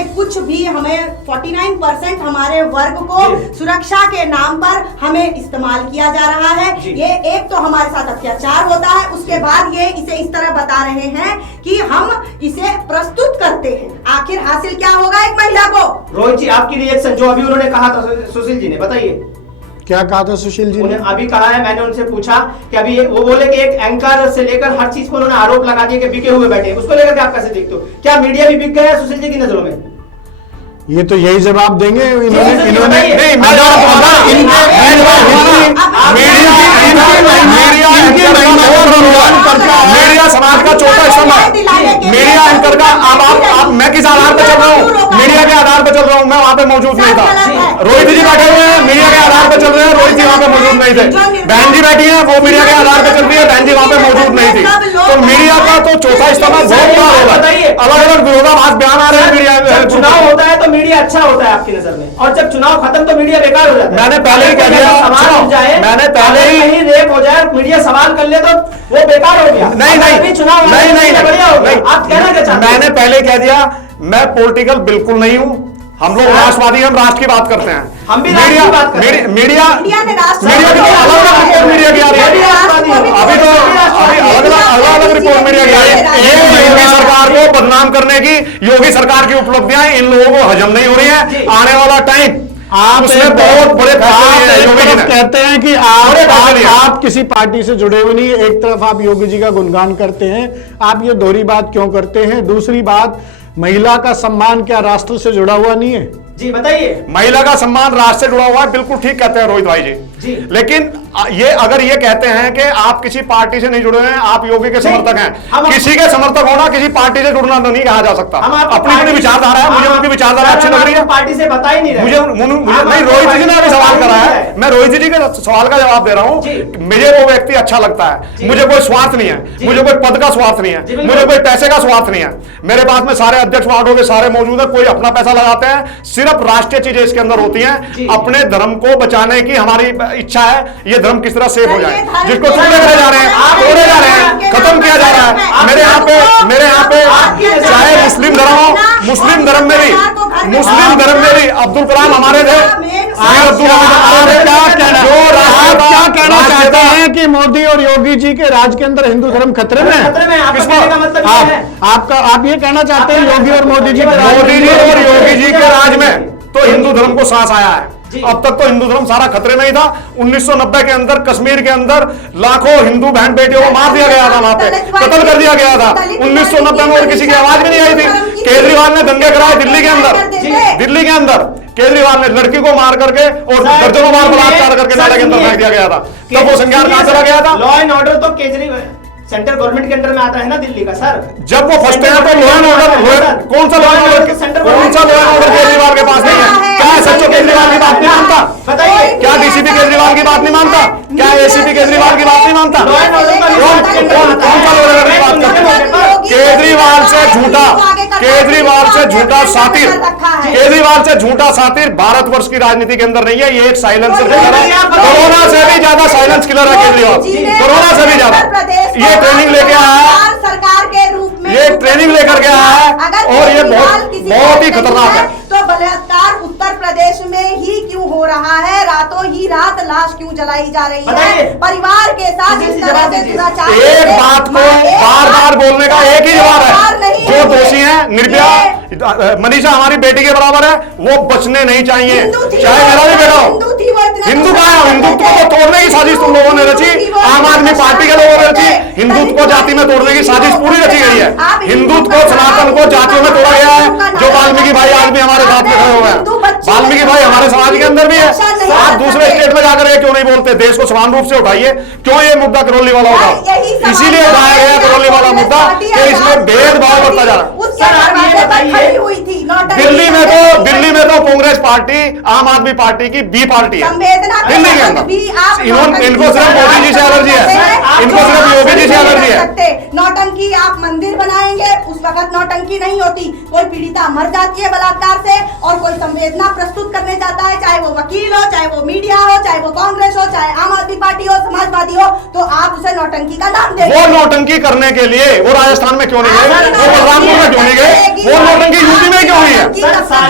49% हमारे वर्ग को सुरक्षा के नाम पर हमें इस्तेमाल किया जा रहा है। ये एक तो हमारे साथ अत्याचार होता है, उसके बाद ये इसे इस तरह बता रहे हैं कि हम इसे प्रस्तुत करते हैं। आखिर हासिल क्या होगा एक महिला को? रोहित जी आपकी रिएक्शन जो अभी उन्होंने कहा था सुशील जी ने, बताइए क्या कहा था सुशील जी ने? अभी कहा है, मैंने उनसे पूछा कि अभी वो बोले कि एक एंकर से लेकर हर चीज को उन्होंने आरोप लगा दिया कि बिके हुए बैठे, उसको लेकर आप कैसे देखते हो? क्या मीडिया भी बिक गया है सुशील जी की नजरों में? ये तो यही जवाब देंगे इन्होंने। मीडिया समाज का चौथा स्तंभ है। मीडिया एंकर का अब मैं किस आधार पर चल रहा हूँ? मीडिया के आधार पर चल रहा हूँ, मैं वहां पे मौजूद नहीं था। रोहित जी बैठे हुए हैं, मीडिया के आधार पर चल रहे हैं, रोहित जी वहां पे मौजूद नहीं थे। बहन जी बैठी है, वो मीडिया के आधार पर चल रही है, बहन जी वहां पे मौजूद नहीं थी। तो मीडिया का तो चौथा स्तंभ बहुत बड़ा होगा। अलग अलग विरोधाभास बयान आ रहे हैं मीडिया। चुनाव होता है तो मीडिया अच्छा होता है आपकी नजर में, और जब चुनाव खत्म तो मीडिया बेकार हो जाता है। मैंने पहले ही कह दिया, सवाल हो जाए, मैंने पहले ही कहीं रेप हो जाए, मीडिया सवाल कर ले तो वो बेकार हो गया। नहीं चुनाव बढ़िया हो गया। आप कहना क्या चाहते हैं? मैंने पहले कह दिया, मैं पॉलिटिकल बिल्कुल नहीं हूं। हम लोग राष्ट्रवादी, हम राष्ट्र की बात करते हैं। हम भी राष्ट्र की बात करते हैं। मीडिया की अलग अलग मीडिया की आ रही है। अभी तो अलग अलग रिपोर्ट मीडिया की आ रही है। योगी सरकार को बदनाम करने की, योगी सरकार की उपलब्धियां इन लोगों को हजम नहीं हो रही है। आने वाला टाइम आप उसमें बहुत बड़े कहते हैं कि आप किसी पार्टी से जुड़े हुए नहीं। एक तरफ आप योगी जी का गुणगान करते हैं, आप ये दोहरी बात क्यों करते हैं? दूसरी बात, महिला का सम्मान क्या राष्ट्र से जुड़ा हुआ नहीं है? जी बताइए। महिला का सम्मान राष्ट्र से जुड़ा हुआ है, बिल्कुल ठीक कहते हैं रोहित भाई जी। लेकिन ये अगर ये कहते हैं कि आप किसी पार्टी से नहीं जुड़े हैं, आप योगी के समर्थक हैं, किसी के समर्थक होना किसी पार्टी से जुड़ना तो नहीं कहा जा सकता। अपनी अपनी विचारधारा है, मुझे उनकी विचारधारा अच्छी लग रही है। पार्टी से बता ही नहीं रहे मुझे नहीं। रोहित जी ने अभी सवाल करा है, मैं रोहित जी के सवाल का जवाब दे रहा हूँ। मुझे वो व्यक्ति अच्छा लगता है, मुझे कोई स्वार्थ नहीं है, मुझे कोई पद का स्वार्थ नहीं है, मुझे कोई पैसे का स्वार्थ नहीं है। मेरे पास में सारे अध्यक्ष वार्डों के सारे मौजूद है, कोई अपना पैसा लगाते हैं, सिर्फ राष्ट्रीय चीजें इसके अंदर होती हैं। अपने धर्म को बचाने की हमारी इच्छा है, ये धर्म किस तरह सेफ हो जाए। जिसको टुकड़े करे जा रहे हैं, तोड़े जा रहे हैं, खत्म किया जा रहा है। मेरे यहाँ पे चाहे मुस्लिम धर्म हो मुस्लिम धर्म में भी अब्दुल कलाम हमारे थे। आप क्या कहना चाहते हैं कि मोदी और योगी जी के राज के अंदर हिंदू धर्म खतरे में है? आप ये कहना चाहते हैं योगी और मोदी जी और योगी जी के राज में तो हिंदू धर्म को सांस आया है। अब तक तो हिंदू धर्म सारा खतरे में ही था। 1990 के अंदर कश्मीर के अंदर लाखों हिंदू बहन बेटियों को मार दिया गया था, वहां पे कत्ल कर दिया गया था 1990 में, और किसी की आवाज भी नहीं आई थी। केजरीवाल ने दंगे कराए दिल्ली के अंदर केजरीवाल ने लड़की को मार करके और दर्जनों बार बलात्कार करके नाले के अंदर फेंक दिया गया था। तब वो संज्ञान कहां चला गया था? लॉ एंड ऑर्डर तो केजरीवाल सेंट्रल गवर्नमेंट के अंडर में आता है ना दिल्ली का सर। जब वो फंसते हैं तो लॉ एंड ऑर्डर कौन सा लॉ एंड ऑर्डर केजरीवाल के पास नहीं है? क्या सच्चो केजरीवाल की बात नहीं मानता? बताइए, क्या डीसीपी केजरीवाल की बात नहीं मानता? क्या एसीपी केजरीवाल की बात नहीं मानता? कौन सा लॉ एंड ऑर्डर की बात करते हैं? केजरीवाल से झूठा सातिर भारतवर्ष की राजनीति के अंदर नहीं है। ये एक साइलेंसर किलर है, कोरोना से भी ज्यादा साइलेंस किलर है केजरीवाल, कोरोना से भी ज्यादा। ये ट्रेनिंग लेके आया है, सरकार के रूप में ये ट्रेनिंग लेकर के आया है, और ये बहुत ही खतरनाक है। तो बलात्कार उत्तर प्रदेश में ही क्यों हो रहा है? रातों ही रात लाश क्यों जलाई जा रही है? परिवार के साथ इस तरह से दुराचार, एक बात को बार बार बोलने का एक ही जवाब है। जो दोषी हैं निर्भया, मनीषा हमारी बेटी के बराबर है, वो बचने नहीं चाहिए, चाहे मेरा भी बेटा हो। हिंदू का हिंदुत्व को तोड़ने की साजिश तुम लोगों ने रची, आम आदमी पार्टी के लोगों ने रची। हिंदुत्व को जाति में तोड़ने की साजिश पूरी रची गई है। हिंदुत्व को, सनातन को जातियों में तोड़ा गया है। जो वाल्मीकि भाई आज भी हमारे साथ में खड़े हुए हैं, वाल्मीकि भाई हमारे समाज के अंदर भी है। आप दूसरे स्टेट में जाकर क्यों नहीं बोलते? देश को समान रूप से उठाइए। क्यों ये मुद्दा करौली वाला होगा? इसीलिए उठाया गया करौली वाला मुद्दा कि इसमें भेदभाव बढ़ता जा रहा है। दिल्ली में तो कांग्रेस पार्टी आम आदमी पार्टी की बी पार्टी है दिल्ली के अंदर। इनको सिर्फ मोदी जी से एलर्जी है, इनको सिर्फ योगी जी से एलर्जी है। नौटंकी आप मंदिर बनाएंगे, उस वक्त नौटंकी नहीं होती। कोई पीड़िता मर जाती है बलात्कार से और कोई संवेदना प्रस्तुत करने जाता है, चाहे वो वकील हो, चाहे वो मीडिया हो, चाहे वो कांग्रेस हो, चाहे आम आदमी पार्टी हो, समाजवादी हो, तो आप उसे नौटंकी का नाम देंगे। वो नौटंकी करने के लिए वो राजस्थान में क्यों नहीं गए? वो बलरामपुर में क्यों नहीं गए? वो नौटंकी यूपी में क्यों नहीं है?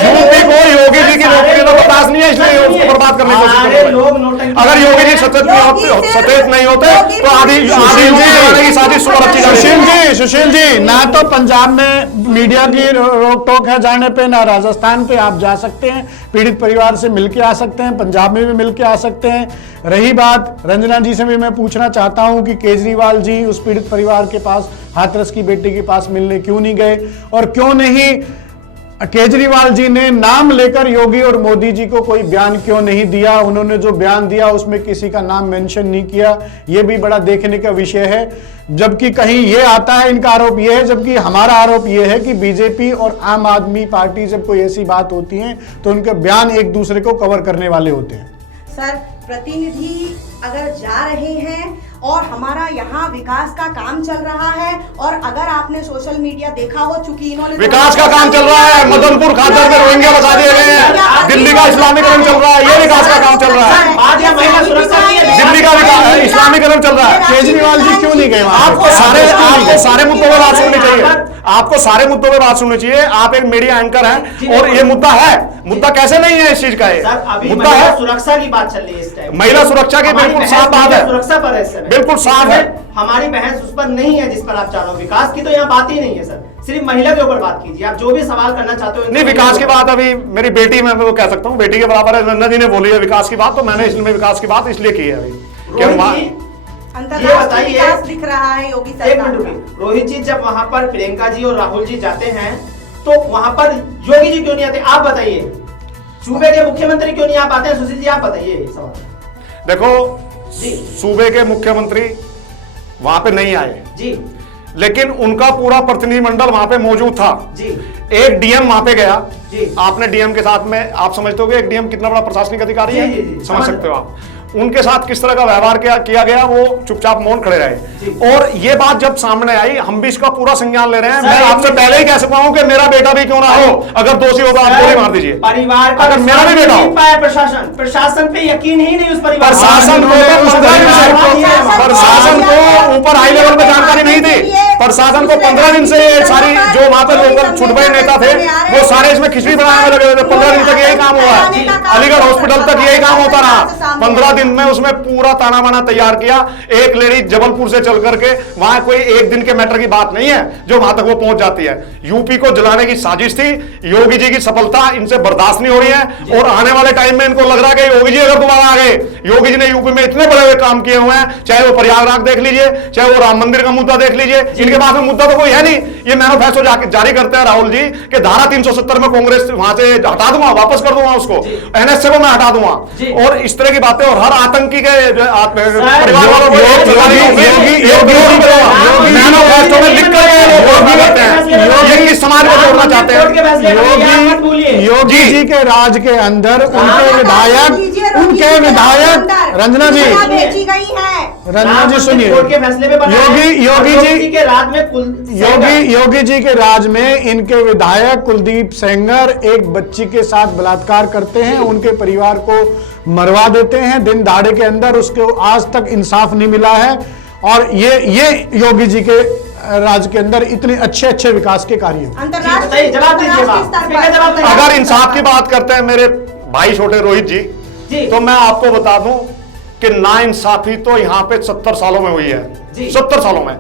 यूपी को योगी जी की नौकरी तो बर्दाश्त नहीं है, इसलिए उसको बर्बाद करने की कोशिश कर रहे हैं। अगर योगी जी सचेत नहीं होते तो आधी यूपी की साजिश सुबह रची जाती। सुशील जी, ना तो पंजाब में मीडिया की रोक टोक है जाने पे, ना राजस्थान पे आप जा सकते हैं, पीड़ित परिवार से मिलके आ सकते हैं, पंजाब में भी मिलके आ सकते हैं। रही बात रंजना जी से भी मैं पूछना चाहता हूं कि केजरीवाल जी उस पीड़ित परिवार के पास, हाथरस की बेटी के पास मिलने क्यों नहीं गए, और क्यों नहीं केजरीवाल जी ने नाम लेकर योगी और मोदी जी को कोई बयान क्यों नहीं दिया? उन्होंने जो बयान दिया उसमें किसी का नाम मेंशन नहीं किया। यह भी बड़ा देखने का विषय है। जबकि कहीं यह आता है, इनका आरोप यह है, जबकि हमारा आरोप यह है कि बीजेपी और आम आदमी पार्टी जब कोई ऐसी बात होती है तो उनके बयान एक दूसरे को कवर करने वाले होते हैं। सर, प्रतिनिधि अगर जा रहे हैं और हमारा यहाँ विकास का काम चल रहा है, और अगर आपने सोशल मीडिया देखा हो, चूंकि इन्होंने विकास का काम चल रहा है, मदनपुर खादर में रोहिंग्या बसा दिए गए हैं, दिल्ली का इस्लामीकरण चल रहा है, ये विकास का काम चल रहा है, दिल्ली का इस्लामीकरण चल रहा है। केजरीवाल जी क्यों नहीं गए? आपको सारे मुद्दों पर बात सुननी चाहिए, आपको सारे मुद्दों पर बात सुननी चाहिए। आप एक मीडिया एंकर हैं और ये मुद्दा है, मुद्दा कैसे नहीं है इस चीज का? मुद्दा है सुरक्षा की बात चल रही है इस टाइम, महिला सुरक्षा की बिल्कुल साफ बात है, सुरक्षा पर है, बिल्कुल साफ है। हमारी बहस उस पर नहीं है जिस पर आप चाह रहे हो। विकास की तो यहाँ बात ही नहीं है सर, सिर्फ महिला के ऊपर बात कीजिए। आप जो भी सवाल करना चाहते हो। नहीं, विकास की बात अभी मेरी बेटी, मैं वो कह सकता हूँ बेटी के बराबर है। रंजना जी ने बोली है विकास की बात, तो मैंने इसलिए विकास की बात इसलिए की है अभी। ये बताइए, दिख रहा है योगी सरकार। एक मिनट, रोहित जी जब वहां पर प्रियंका जी और राहुल जी जाते हैं तो वहां पर योगी जी क्यों नहीं आते? आप बताइए। सूबे के मुख्यमंत्री क्यों नहीं आ पाते हैं? सुशील जी आप बताइए सवाल। देखो जी, सूबे के मुख्यमंत्री वहां पे नहीं आए जी, लेकिन उनका पूरा प्रतिनिधिमंडल वहां पे मौजूद था जी। एक डीएम वहां पे गया जी। आपने डीएम के साथ में, आप समझते हो एक डीएम कितना बड़ा प्रशासनिक अधिकारी जी, है? जी, जी, समझ सकते हो आप उनके साथ किस तरह का व्यवहार किया गया। वो चुपचाप मौन खड़े रहे, और ये बात जब सामने आई, हम भी इसका पूरा संज्ञान ले रहे हैं। मैं आपसे पहले ही कह सकता हूं कि मेरा बेटा भी क्यों ना हो, अगर दोषी हो तो आप गोली मार दीजिए। परिवार अगर मेरा भी बेटा हो, प्रशासन पे यकीन ही नहीं, उस परिवार प्रशासन को ऊपर हाई लेवल पे जानकारी नहीं थी, प्रशासन को 15 दिन से ये सारी जो वहां पे लोकल छुटभई नेता थे वो सारे इसमें खिचड़ी बनाने में लगे हुए थे। 15 दिन तक यही काम हुआ है, अलीगढ़ हॉस्पिटल तक यही काम होता रहा। 15 दिन में उसमें पूरा ताना बाना तैयार किया। एक लेडी जबलपुर से चल करके, वहां कोई एक दिन के मैटर की बात नहीं है जो वहां तक वो पहुंच जाती है। यूपी को जलाने की साजिश थी। योगी जी की सफलता इनसे बर्दाश्त नहीं हो रही है और आने वाले टाइम में इनको लग रहा है कि योगी जी अगर दोबारा आ गए, योगी जी ने यूपी में इतने बड़े बड़े काम किए हुए हैं, चाहे वो प्रयागराज देख लीजिए, चाहे वो राम मंदिर का मुद्दा देख लीजिए, इनके पास में मुद्दा तो कोई है नहीं। ये मैनिफेस्टो जारी करते हैं राहुल जी कि धारा 370 में कांग्रेस वहां से हटा दूंगा, वापस कर दूंगा उसको, एनएसए को मैं हटा दूंगा और इस तरह की बातें, और हर आतंकी के परिवार वालों को मैनिफेस्टो में लिख कर ये किस समाज को जोड़ना चाहते हैं? योगी जी के राज के अंदर उनके विधायक रंजना जी, रंजना जी सुनिए, योगी जी के राज में इनके विधायक कुलदीप सेंगर एक बच्ची के साथ बलात्कार करते हैं, उनके परिवार को मरवा देते हैं दिन दहाड़े के अंदर, उसको आज तक इंसाफ नहीं मिला है। और ये योगी जी के राज के अंदर इतने अच्छे विकास के कार्य। अगर इंसाफ की बात करते हैं मेरे भाई छोटे रोहित जी, तो मैं आपको बता दूं कि नाइंसाफी तो यहां पे 70 सालों में हुई है। 70 सालों में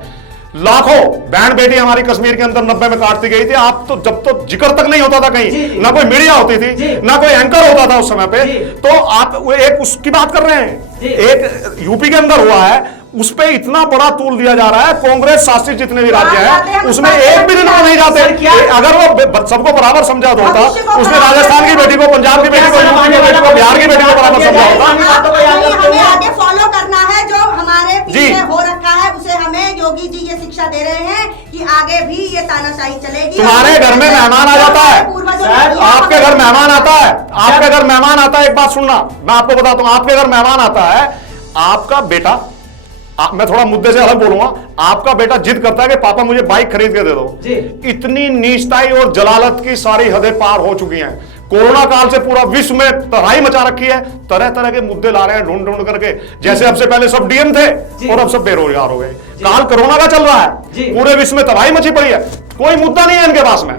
लाखों बहन बेटी हमारी कश्मीर के अंदर 90 में काटती गई थी। आप तो जब तो जिक्र तक नहीं होता था कहीं, ना कोई मीडिया होती थी, ना कोई एंकर होता था उस समय पे, तो आप वो एक उसकी बात कर रहे हैं। एक यूपी के अंदर हुआ है, उस पे इतना बड़ा तूल दिया जा रहा है। कांग्रेस शासित जितने भी राज्य हैं उसमें एक भी दिन को नहीं जाते। अगर वो सबको बराबर समझा होता, उसने राजस्थान की बेटी को, पंजाब की बेटी को, यूपी की बेटी को, बिहार की बेटी को बराबर समझा होता। हमें आगे फॉलो करना है जो हमारे पीछे हो रखा है, उसे हमें योगी जी ये शिक्षा दे रहे हैं कि आगे भी ये तानाशाही चलेगी। तुम्हारे घर में मेहमान आ जाता है, आपके घर मेहमान आता है, आपके घर मेहमान आता है, एक बात सुनना, मैं आपको बताता हूं, आपके घर मेहमान आता है, आपका बेटा, मैं थोड़ा मुद्दे से अलग बोलूंगा, आपका बेटा जिद करता है कि पापा मुझे बाइक खरीद के दे दो। इतनी नीचताई और जलालत की सारी हदें पार हो चुकी हैं। कोरोना काल से पूरा विश्व में तबाही मचा रखी है। तरह तरह के मुद्दे ला रहे हैं ढूंढ ढूंढ करके, जैसे अब से पहले सब डीएम थे और अब सब बेरोजगार हो गए। काल कोरोना का चल रहा है, पूरे विश्व में तबाही मची पड़ी है, कोई मुद्दा नहीं है इनके पास में,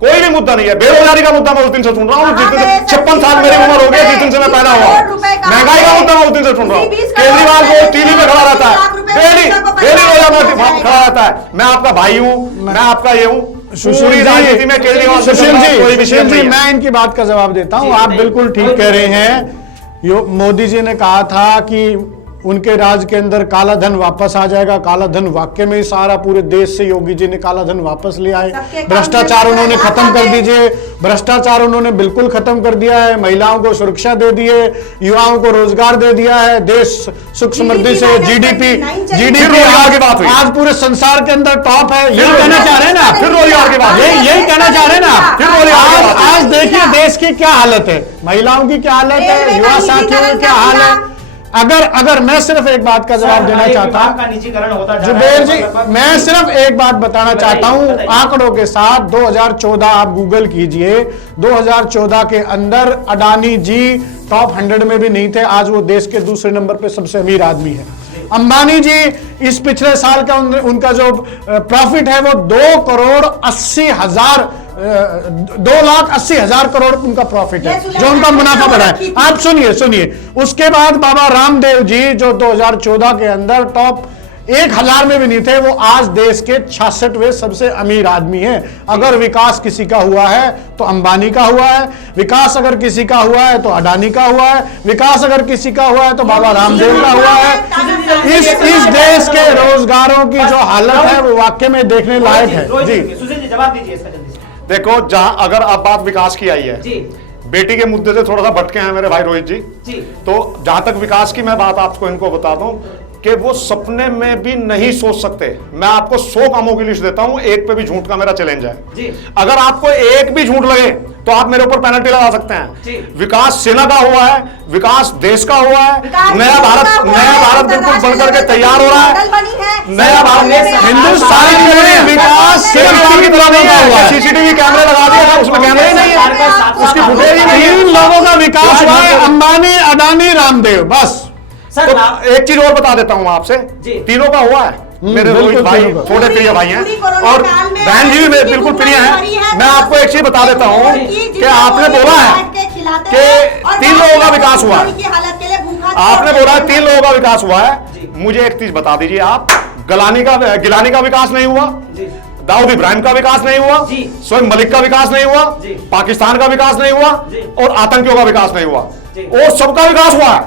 कोई भी मुद्दा नहीं है। बेरोजगारी का मुद्दा मैं उस दिन से सुन रहा हूँ, 56 साल मेरी उम्र हो गई जिस दिन से मैं पैदा हुआ। महंगाई का मुद्दा मैं उस दिन से सुन रहा हूँ। केजरीवाल को टीवी पे खड़ा रहता है, डेली खड़ा रहता है। मैं आपका भाई हूँ, मैं आपका ये हूँ। सुशील राजनीति में केजरीवाल, सुशील जी, मैं इनकी बात का जवाब देता हूँ। आप बिल्कुल ठीक कह रहे हैं। मोदी जी ने कहा था कि उनके राज के अंदर काला धन वापस आ जाएगा। काला धन वाकई में सारा पूरे देश से योगी जी ने काला धन वापस ले आए। भ्रष्टाचार उन्होंने खत्म कर दीजिए, भ्रष्टाचार उन्होंने बिल्कुल खत्म कर दिया है। महिलाओं को सुरक्षा दे दी है, युवाओं को रोजगार दे दिया है। देश सुख समृद्धि से जीडीपी रोजगार की बात हुई, आज पूरे संसार के अंदर टॉप है। यही कहना चाह रहे हैं ना, फिर रोजगार की बात, यही कहना चाह रहे हैं ना। फिर रोजगार आज देखिए देश की क्या हालत है, महिलाओं की क्या हालत है, युवा साथियों की क्या हाल है। अगर मैं सिर्फ एक बात का जवाब देना चाहता हूं, जुबेर जी, मैं सिर्फ एक बात बताना चाहता हूं आंकड़ों के साथ। 2014 आप गूगल कीजिए, 2014 के अंदर अडानी जी टॉप 100 में भी नहीं थे, आज वो देश के दूसरे नंबर पे सबसे अमीर आदमी है। अंबानी जी इस पिछले साल का उनका जो प्रॉफिट है वो 2,80,000 करोड़ उनका प्रॉफिट है, जो उनका मुनाफा बढ़ा है। आप सुनिए, उसके बाद बाबा रामदेव जी जो 2014 के अंदर टॉप 1000 में भी नहीं थे, वो आज देश के 66वें सबसे अमीर आदमी हैं। अगर विकास किसी का हुआ है तो अंबानी का हुआ है, विकास अगर किसी का हुआ है तो अडानी का हुआ है, विकास अगर किसी का हुआ है तो बाबा रामदेव का हुआ है। इस देश के रोजगारों की जो हालत है वो वाकई में देखने लायक है। जी सुशील जी जवाब दीजिए इसका जल्दी से। देखो, जहां अगर आप बात विकास की आई है, बेटी के मुद्दे से थोड़ा सा भटके हैं मेरे भाई रोहित जी। तो जहां तक विकास की मैं बात आपको इनको बता दूं कि वो सपने में भी नहीं सोच सकते। मैं आपको 100 कामों की लिस्ट देता हूं, एक पे भी झूठ का मेरा चैलेंज है। अगर आपको एक भी झूठ लगे तो आप मेरे ऊपर पेनल्टी लगा सकते हैं। विकास सेना का हुआ है, विकास देश का हुआ है, नया भारत बिल्कुल बनकर के तैयार हो रहा है। नया भारत हिंदुस्तान में विकास की तरह हुआ है। सीसीटीवी कैमरे लगा दिए, उसमें कैमरे ही नहीं है, उसकी फुटेज ही नहीं है। 3 लोगों का विकास हुआ है, अंबानी, अडानी, रामदेव, बस। तो एक चीज और बता देता हूं आपसे, तीनों का हुआ है। मेरे रोहित बिल्कुल, भाई बिल्कुल। थोड़े प्रिय भाई हैं पूरी कोरोना और काल में बहन जी भी मेरे बिल्कुल प्रिय हैं। मैं आपको एक चीज बता देता हूँ कि आपने बोला है कि 3 लोगों का विकास हुआ है। आपने बोला है 3 लोगों का विकास हुआ है। मुझे एक चीज बता दीजिए आप, गिलानी का विकास नहीं हुआ, दाऊद इब्राहिम का विकास नहीं हुआ, स्वयं मलिक का विकास नहीं हुआ, पाकिस्तान का विकास नहीं हुआ और आतंकियों का विकास नहीं हुआ, और सबका विकास हुआ है।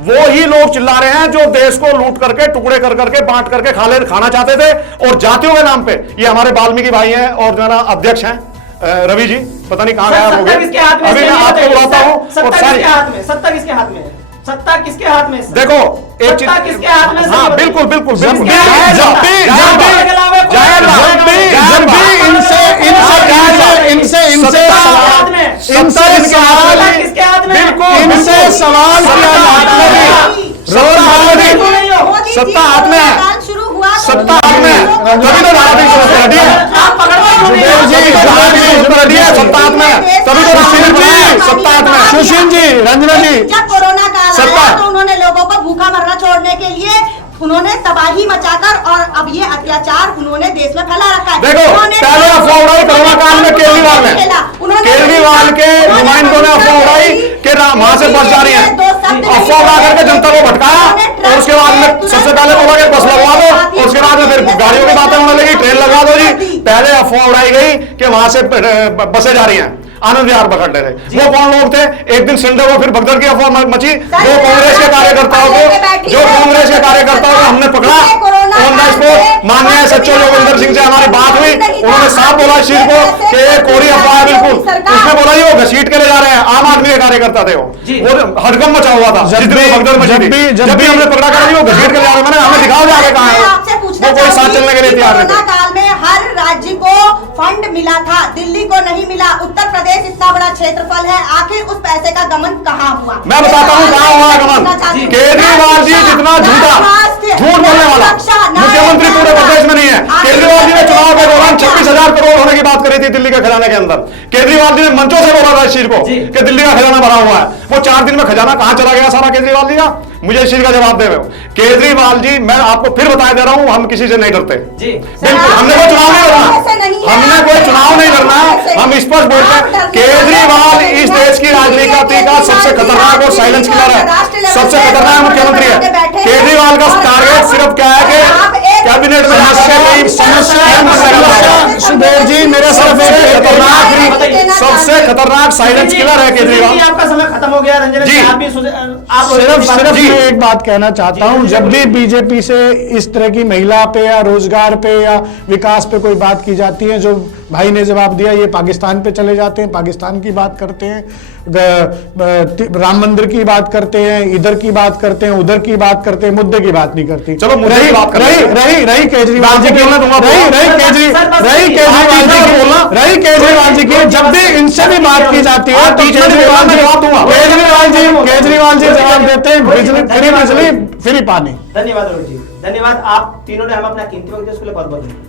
वो ही लोग चिल्ला रहे हैं जो देश को लूट करके टुकड़े कर करके बांट करके खाना चाहते थे और जातियों के नाम पे। ये हमारे वाल्मीकि भाई हैं और जो है ना अध्यक्ष हैं रवि जी, पता नहीं कहां गायब हो गए। अभी मैं आपको बुलाता हूं। सत्ता किसके हाथ में है? सत्ता किसके हाथ में है? देखो एक चीज, सत्ता किसके हाथ में है? हाँ बिल्कुल बिल्कुल जब बिल्कुल। इनसे सवाल किया सत्ता हाथ में है, शुरू हुआ तो सत्ता हाथ में है, तभी तो राजनीति समस्या हटी है। सत्ता हाथ में है, तभी तो सुशील जी सत्ता हाथ में, सुशील जी, रंजना जी, जब कोरोना काल सत्ता- आया तो उन्होंने लोगों को भूखा मरना छोड़ने के लिए उन्होंने तबाही मचाकर और अब ये अत्याचार उन्होंने देश में फैला रखा है। देखो पहले अफवाह उड़ाई कोरोना काल में केजरीवाल ने, केजरीवाल के नुमाइंदों ने अफवाह उड़ाई कि वहां से बस जा रही है, अफवाह उड़ा करके जनता को भटकाया और उसके बाद में सबसे पहले बोला कि बस लगवा दो और उसके बाद में फिर गाड़ियों की बातें होने लगी, ट्रेन लगा दो जी। पहले अफवाह उड़ाई गई कि वहां से बसें जा रही हैं, आनंद विहार पकड़ने थे। वो कौन लोग थे? एक दिन संडे को फिर भगदड़ की अफवाह मची, जो कांग्रेस के कार्यकर्ताओं को हमने पकड़ा ऑन द स्पॉट। माननीय सचिव योगेंद्र सिंह से हमारी बात हुई, उन्होंने साफ बोला इस चीज को कि ये कोरी अफवाह है बिल्कुल। उसने बोला ये वो घसीट के ले जा रहे हैं, आम आदमी के कार्यकर्ता थे वो हड़कंप मचा हुआ था जितनी भगदड़ मची थी। जब भी हमने पकड़ा करा वो घसीट के ले जा रहे, मैंने हमें दिखाओ जाके कहाँ है वो कोई साथ चलने के लिए तैयार नहीं थे। काल में हर राज्य को फंड मिला था, दिल्ली को नहीं मिला। उत्तर प्रदेश इतना बड़ा क्षेत्रफल है, आखिर उस पैसे का गमन कहाँ हुआ? मैं बताता हूँ कहाँ हुआ गमन। केजरीवाल जी जितना झूठ बोलने वाला मुख्यमंत्री पूरे प्रदेश में नहीं है। केजरीवाल जी ने चुनाव के दौरान 26,000 करोड़ होने की बात करी थी दिल्ली के खजाने के अंदर। केजरीवाल जी ने मंचों से बोला था इस चीज को कि दिल्ली का खजाना भरा हुआ है। वो 4 दिन में खजाना कहां चला गया सारा केजरीवाल जी का? मुझे इस चीज का जवाब दे रहे हो केजरीवाल जी। मैं आपको फिर बता दे रहा हूं, हम किसी से नहीं डरते बिल्कुल। हमने कोई चुनाव नहीं लड़ना, हमने कोई चुनाव नहीं लड़ना। हम स्पष्ट बोलते हैं केजरीवाल इस देश की राजनीति का सबसे खतरनाक और साइलेंस किलर है, सबसे खतरनाक मुख्यमंत्री है। केजरीवाल का टारगेट सिर्फ क्या है कि कैबिनेट में सुबेर जी मेरे सबसे खतरनाक साइलेंस किलर है केजरीवाल। आपका समय खत्म हो गया रंजना जी, आप भी सिर्फ मैं एक बात कहना चाहता हूं, जब भी बीजेपी से इस तरह की महिला पे या रोजगार पे या विकास पे कोई बात की जाती है, जो भाई ने जवाब दिया, ये पाकिस्तान पे चले जाते हैं, पाकिस्तान की बात करते हैं, राम मंदिर की बात करते हैं, इधर की बात करते हैं, उधर की बात करते हैं, मुद्दे की बात नहीं करती। चलो मुद्दे की बात रही केजरीवाल जी की, रही केजरीवाल जी की, जब भी इनसे भी बात की जाती है तो केजरीवाल जी जवाब देते हैं बिजली फ्री पानी। धन्यवाद अरुण जी, धन्यवाद। आप तीनों ने हम अपना कीमती वक्त दिया, उसके लिए बहुत बहुत धन्यवाद।